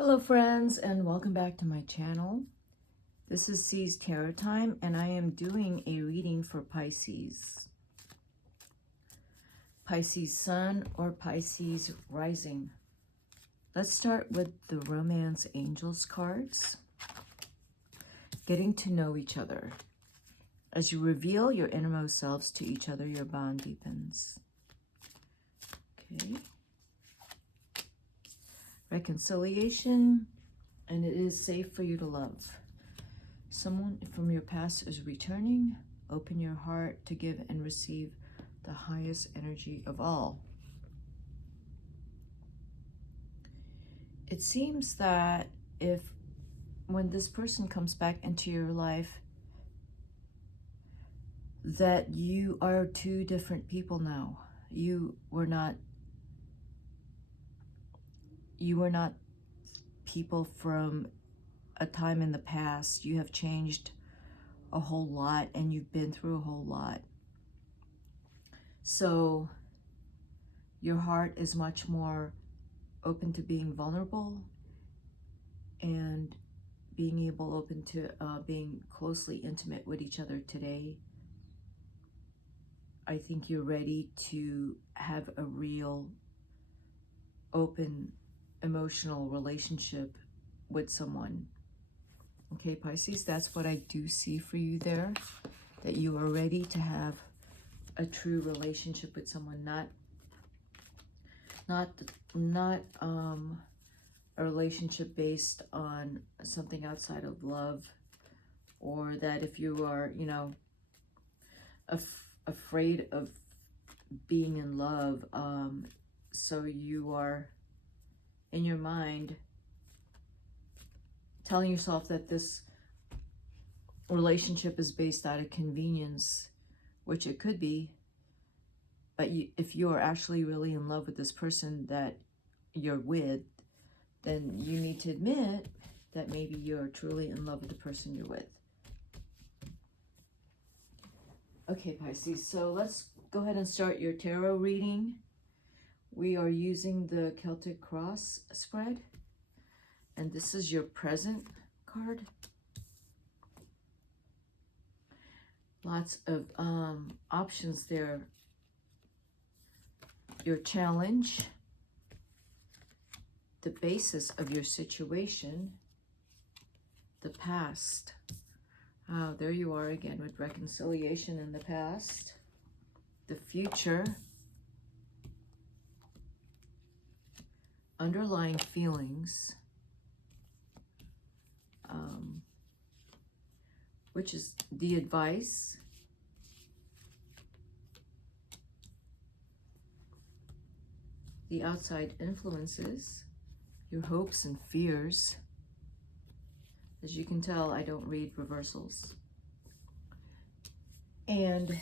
Hello friends, and welcome back to my channel. This is C's Tarot Time, and I am doing a reading for Pisces. Pisces Sun or Pisces Rising. Let's start with the Romance Angels cards. Getting to know each other. As you reveal your innermost selves to each other, your bond deepens. Okay. Reconciliation, and it is safe for you to love. Someone from your past is returning. Open your heart to give and receive the highest energy of all. It seems that when this person comes back into your life, that you are two different people now. You were not people from a time in the past. You have changed a whole lot, and you've been through a whole lot. So your heart is much more open to being vulnerable and being open to being closely intimate with each other today. I think you're ready to have a real open emotional relationship with someone. Okay, Pisces, that's what I do see for you there, that you are ready to have a true relationship with someone, not a relationship based on something outside of love, or that if you are, afraid of being in love, so you are in your mind telling yourself that this relationship is based out of convenience, which it could be, but if you are actually really in love with this person that you're with, then you need to admit that maybe you're truly in love with the person you're with. Okay, Pisces, so let's go ahead and start your tarot reading. We are using the Celtic Cross spread, and this is your present card. Lots of options there. Your challenge, the basis of your situation, the past. Oh, there you are again with reconciliation in the past, the future, underlying feelings, which is the advice, the outside influences, your hopes and fears. As you can tell, I don't read reversals. And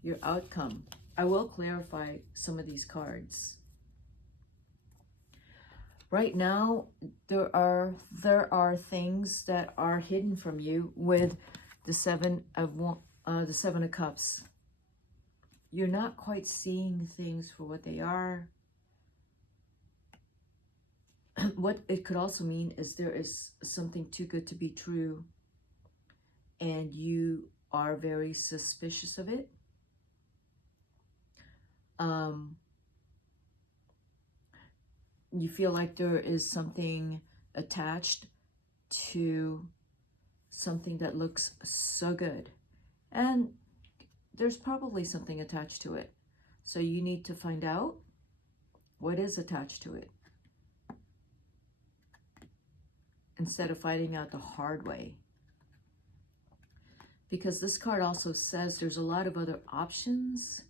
your outcome. I will clarify some of these cards. Right now, there are things that are hidden from you with the Seven of Cups. You're not quite seeing things for what they are. What it could also mean is there is something too good to be true, and you are very suspicious of it. You feel like there is something attached to something that looks so good, and there's probably something attached to it. So you need to find out what is attached to it, instead of finding out the hard way. Because this card also says there's a lot of other options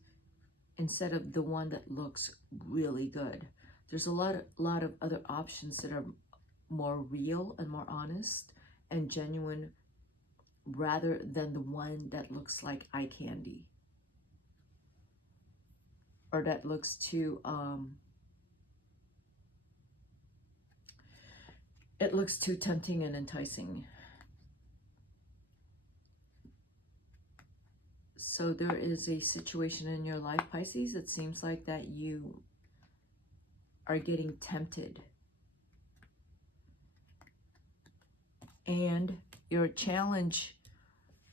instead of the one that looks really good. There's a lot of other options that are more real and more honest and genuine, rather than the one that looks like eye candy, or that looks too it looks too tempting and enticing. So there is a situation in your life, Pisces, it seems like that you are getting tempted And your challenge,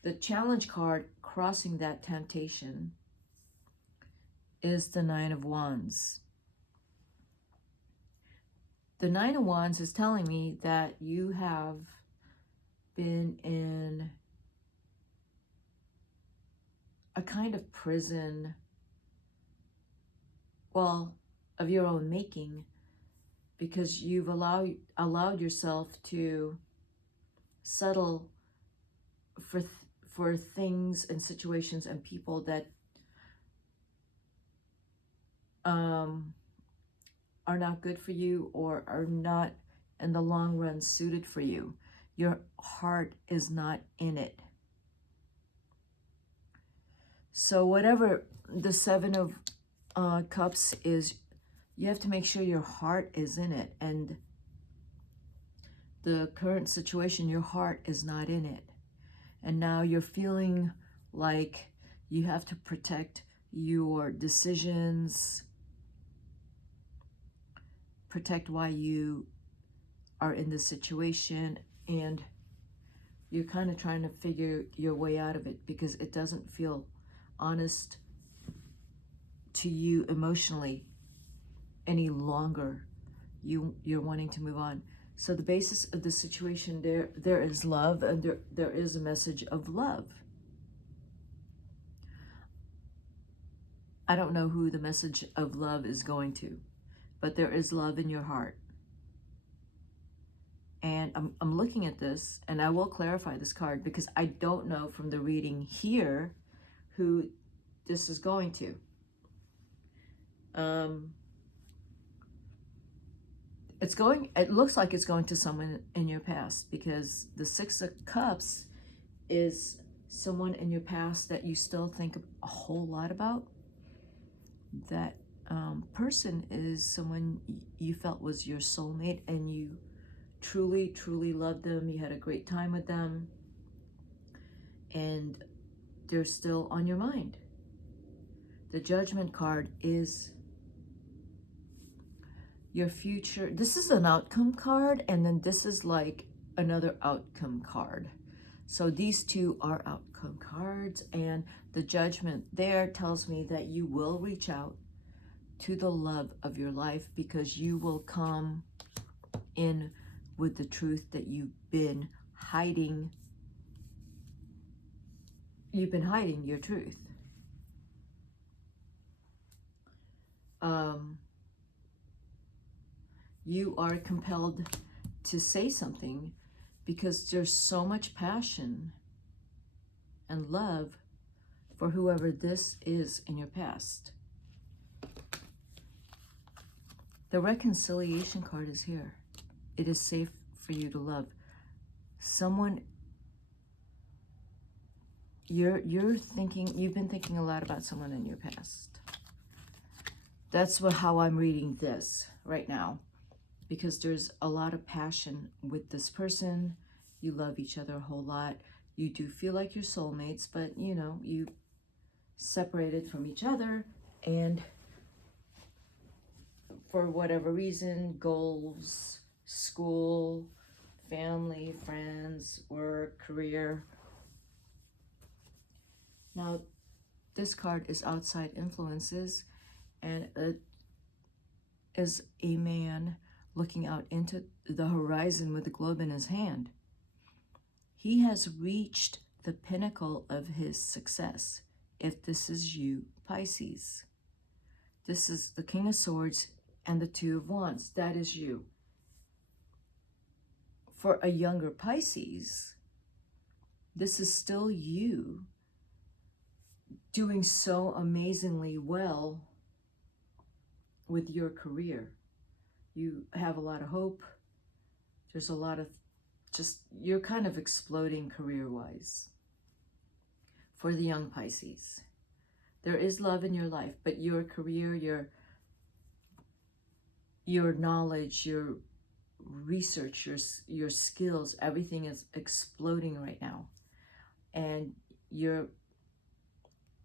the challenge card crossing that temptation is the Nine of Wands. The Nine of Wands is telling me that you have been in a kind of prison, well, of your own making, because you've allowed yourself to settle for things and situations and people that are not good for you or are not in the long run suited for you. Your heart is not in it. So whatever the Seven of Cups is, you have to make sure your heart is in it. And the current situation, your heart is not in it. And now you're feeling like you have to protect your decisions, protect why you are in this situation, and you're kind of trying to figure your way out of it because it doesn't feel honest to you emotionally any longer. You're wanting to move on. So the basis of the situation, there is love, and there is a message of love. I don't know who the message of love is going to, but there is love in your heart. And I'm looking at this, and I will clarify this card because I don't know from the reading here who this is going to. It looks like it's going to someone in your past, because the Six of Cups is someone in your past that you still think a whole lot about. That person is someone you felt was your soulmate, and you truly, truly loved them. You had a great time with them, and they're still on your mind. The Judgment card is your future. This is an outcome card, and then this is like another outcome card. So these two are outcome cards, and the Judgment there tells me that you will reach out to the love of your life, because you will come in with the truth that you've been hiding. You've been hiding your truth. You are compelled to say something because there's so much passion and love for whoever this is in your past. The reconciliation card is here. It is safe for you to love someone. You've been thinking a lot about someone in your past. That's how I'm reading this right now, because there's a lot of passion with this person. You love each other a whole lot. You do feel like you're soulmates, but you separated from each other, and for whatever reason, goals, school, family, friends, work, career. Now, this card is outside influences, and it is a man looking out into the horizon with the globe in his hand. He has reached the pinnacle of his success. If this is you, Pisces. This is the King of Swords and the Two of Wands. That is you. For a younger Pisces, this is still you doing so amazingly well with your career. You have a lot of hope. There's a lot of you're kind of exploding career-wise. For the young Pisces, there is love in your life, but your career, your knowledge, your research, your skills, everything is exploding right now. And you're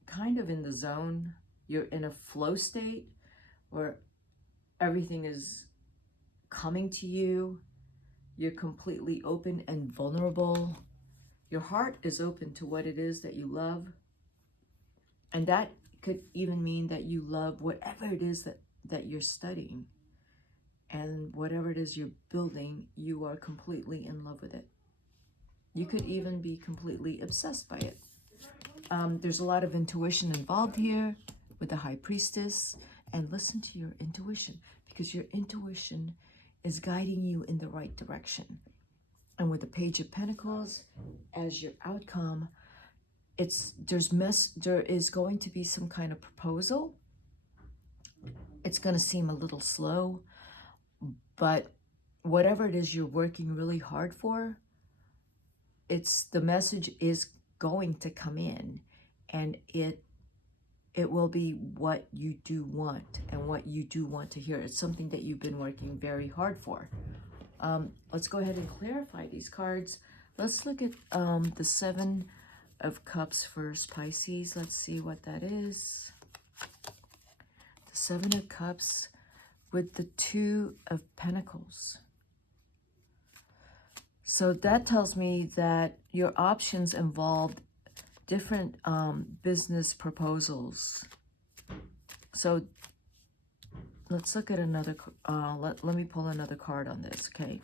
kind of in the zone. You're in a flow state where everything is coming to you. You're completely open and vulnerable. Your heart is open to what it is that you love. And that could even mean that you love whatever it is that you're studying. And whatever it is you're building, you are completely in love with it. You could even be completely obsessed by it. There's a lot of intuition involved here with the High Priestess. And listen to your intuition, because your intuition is guiding you in the right direction. And with the Page of Pentacles as your outcome, there is going to be some kind of proposal. It's going to seem a little slow, but whatever it is you're working really hard for, the message is going to come in, and it will be what you do want and what you do want to hear. It's something that you've been working very hard for. Let's go ahead and clarify these cards. Let's look at the Seven of Cups first, Pisces. Let's see what that is. The Seven of Cups with the Two of Pentacles. So that tells me that your options involved different business proposals. So let's look at another, let me pull another card on this, okay?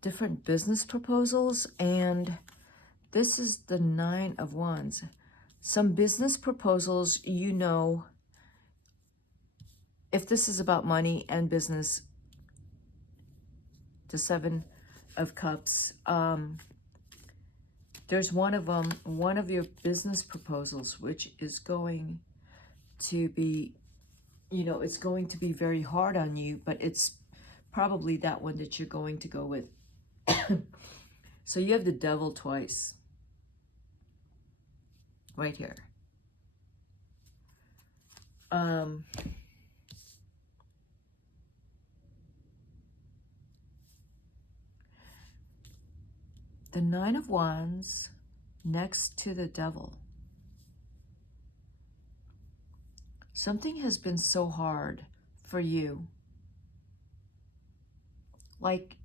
Different business proposals, and this is the Nine of Wands. Some business proposals, you know, if this is about money and business, the Seven of Cups, there's one of your business proposals, which is going to be, you know, it's going to be very hard on you, but it's probably that one that you're going to go with. So you have the Devil twice right here. The Nine of Wands next to the Devil. Something has been so hard for you. Like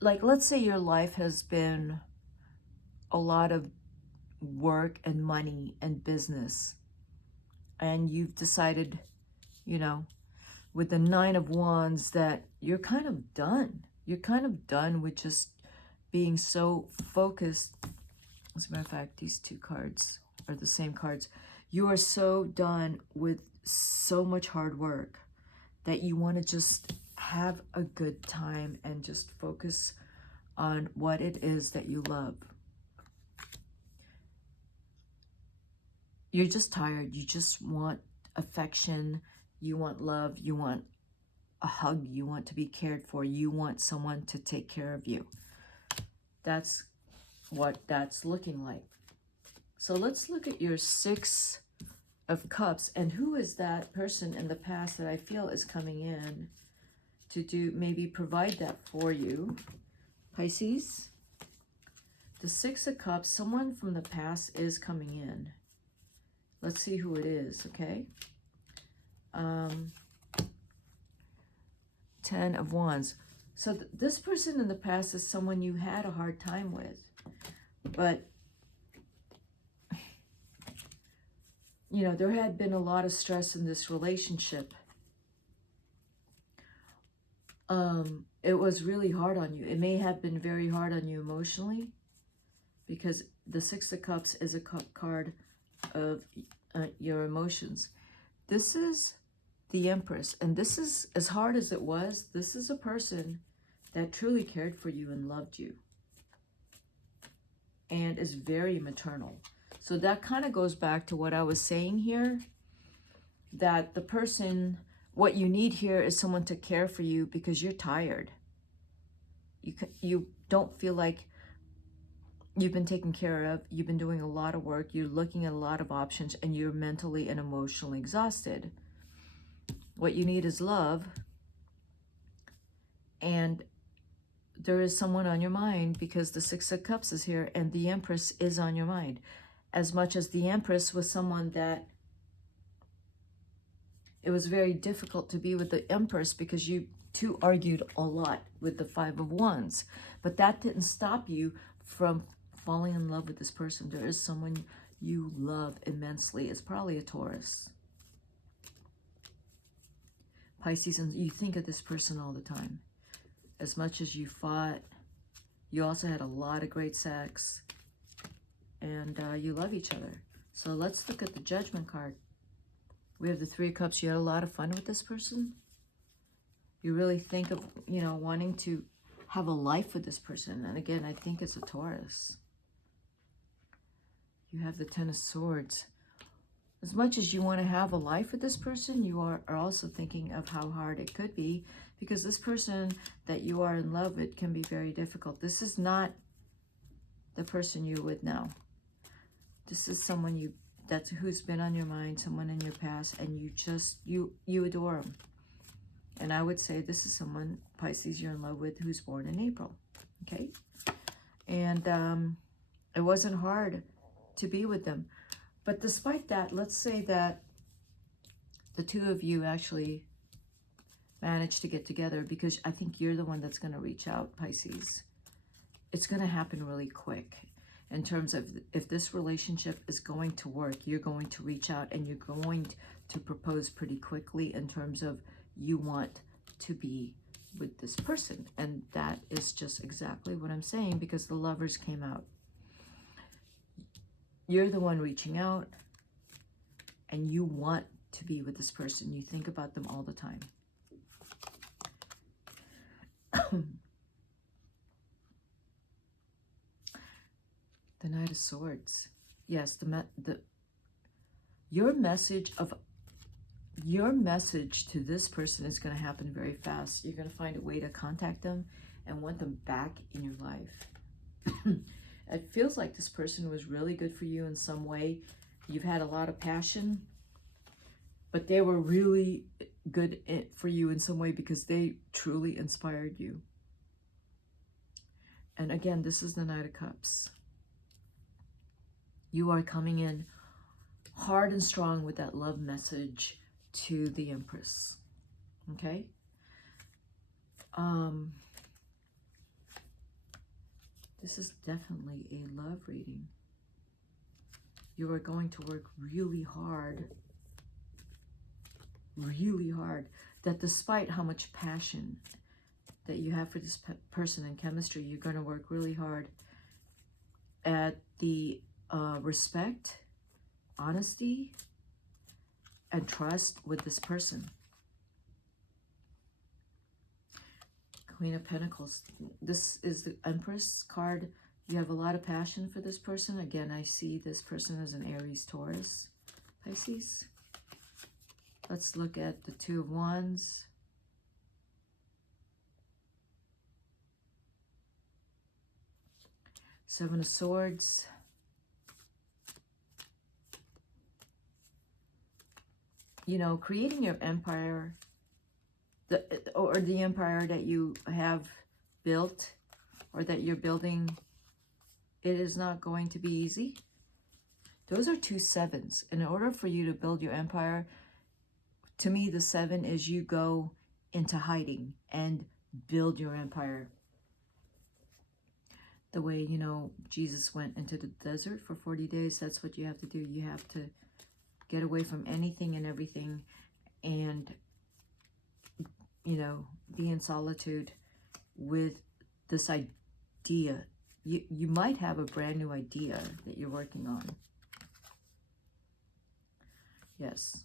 let's say your life has been a lot of work and money and business, and you've decided, you know, with the Nine of Wands that you're kind of done. You're kind of done with just being so focused. As a matter of fact, these two cards are the same cards. You are so done with so much hard work that you want to just have a good time and just focus on what it is that you love. You're just tired. You just want affection. You want love. You want a hug. You want to be cared for. You want someone to take care of you. That's what that's looking like. So let's look at your Six of Cups, and who is that person in the past that I feel is coming in to maybe provide that for you, Pisces? The Six of Cups, someone from the past is coming in. Let's see who it is, okay? 10 of Wands. So this person in the past is someone you had a hard time with, but you know, there had been a lot of stress in this relationship. It was really hard on you. It may have been very hard on you emotionally, because the Six of Cups is a card of your emotions. This is the Empress, and this is, as hard as it was, this is a person that truly cared for you and loved you and is very maternal. So that kind of goes back to what I was saying here, that the person, what you need here is someone to care for you because you're tired. You don't feel like you've been taken care of. You've been doing a lot of work. You're looking at a lot of options, and you're mentally and emotionally exhausted. What you need is love. And there is someone on your mind, because the Six of Cups is here and the Empress is on your mind. As much as the Empress was someone that it was very difficult to be with the Empress because you two argued a lot with the Five of Wands. But that didn't stop you from falling in love with this person. There is someone you love immensely. It's probably a Taurus. Pisces, and you think of this person all the time. As much as you fought, you also had a lot of great sex, and you love each other. So let's look at the Judgment card. We have the Three of Cups. You had a lot of fun with this person. You really think of, you know, wanting to have a life with this person. And again, I think it's a Taurus. You have the Ten of Swords. As much as you want to have a life with this person, you are also thinking of how hard it could be, because this person that you are in love with can be very difficult. This is not the person you're with now. This is someone who's been on your mind, someone in your past, and you adore them. And I would say this is someone, Pisces, you're in love with, who's born in April. Okay? And it wasn't hard to be with them. But despite that, let's say that the two of you actually managed to get together, because I think you're the one that's going to reach out, Pisces. It's going to happen really quick. In terms of if this relationship is going to work, you're going to reach out and you're going to propose pretty quickly in terms of you want to be with this person. And that is just exactly what I'm saying, because the Lovers came out. You're the one reaching out, and you want to be with this person. You think about them all the time. The Knight of Swords. Yes, your message to this person is going to happen very fast. You're going to find a way to contact them and want them back in your life. It feels like this person was really good for you in some way. You've had a lot of passion, but they were really good for you in some way because they truly inspired you. And again, this is the Knight of Cups. You are coming in hard and strong with that love message to the Empress. Okay? This is definitely a love reading. You are going to work really hard, that despite how much passion that you have for this person and chemistry, you're going to work really hard at the respect, honesty, and trust with this person. Queen of Pentacles. This is the Empress card. You have a lot of passion for this person. Again, I see this person as an Aries, Taurus, Pisces. Let's look at the Two of Wands. Seven of Swords. You know, creating your empire, the empire that you have built or that you're building, it is not going to be easy. Those are two sevens. In order for you to build your empire, to me, the seven is you go into hiding and build your empire. The way, you know, Jesus went into the desert for 40 days, that's what you have to do. You have to get away from anything and everything and, you know, be in solitude with this idea. You might have a brand new idea that you're working on. Yes.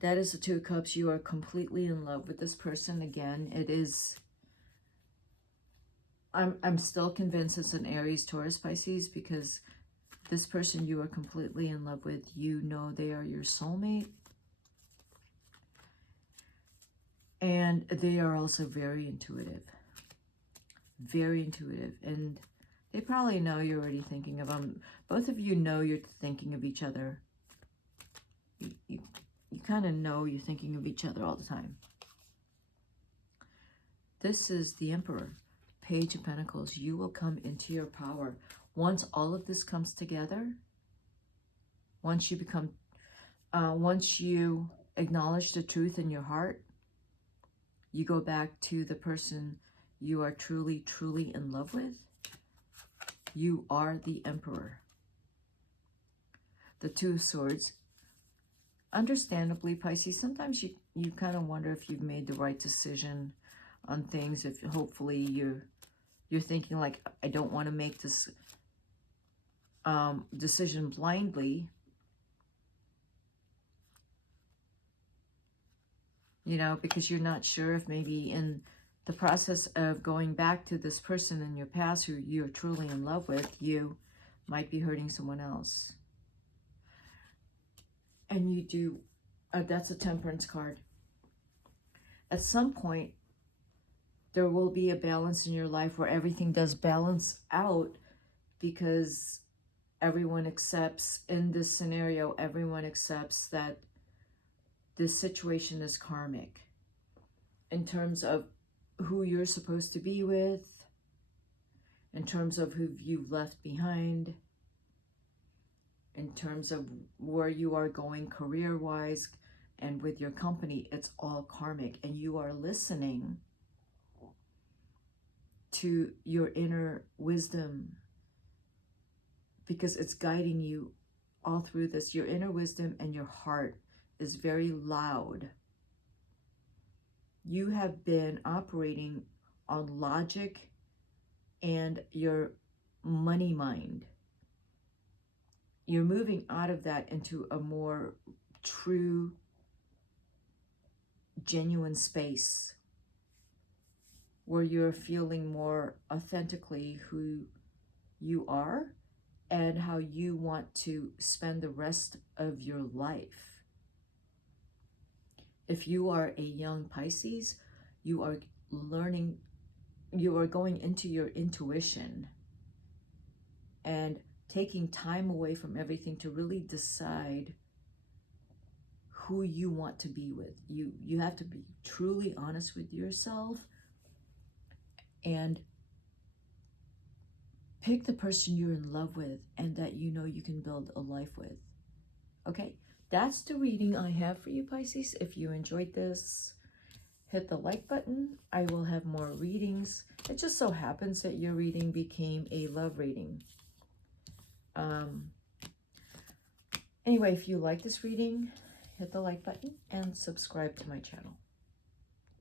That is the Two of Cups. You are completely in love with this person. Again, it is... I'm still convinced it's an Aries, Taurus, Pisces, because this person you are completely in love with, you know they are your soulmate. And they are also very intuitive. Very intuitive. And they probably know you're already thinking of them. Both of you know you're thinking of each other. You kind of know you're thinking of each other all the time. This is the Emperor. Page of Pentacles. You will come into your power. Once all of this comes together, once you acknowledge the truth in your heart. You go back to the person you are truly, truly in love with. You are the Emperor. The Two of Swords. Understandably, Pisces, sometimes you kind of wonder if you've made the right decision on things. If hopefully you're thinking like, I don't want to make this decision blindly. You know, because you're not sure if maybe in the process of going back to this person in your past who you're truly in love with, you might be hurting someone else. And you do, that's a Temperance card. At some point, there will be a balance in your life where everything does balance out, because everyone accepts, in this scenario, everyone accepts that this situation is karmic in terms of who you're supposed to be with, in terms of who you've left behind, in terms of where you are going career-wise and with your company. It's all karmic, and you are listening to your inner wisdom because it's guiding you all through this. Your inner wisdom and your heart is very loud. You have been operating on logic and your money mind. You're moving out of that into a more true, genuine space where you're feeling more authentically who you are and how you want to spend the rest of your life. If you are a young Pisces, you are learning, you are going into your intuition and taking time away from everything to really decide who you want to be with. You have to be truly honest with yourself and pick the person you're in love with and that you know you can build a life with. Okay, that's the reading I have for you, Pisces. If you enjoyed this, hit the like button. I will have more readings. It just so happens that your reading became a love reading. Anyway, if you like this reading, hit the like button and subscribe to my channel.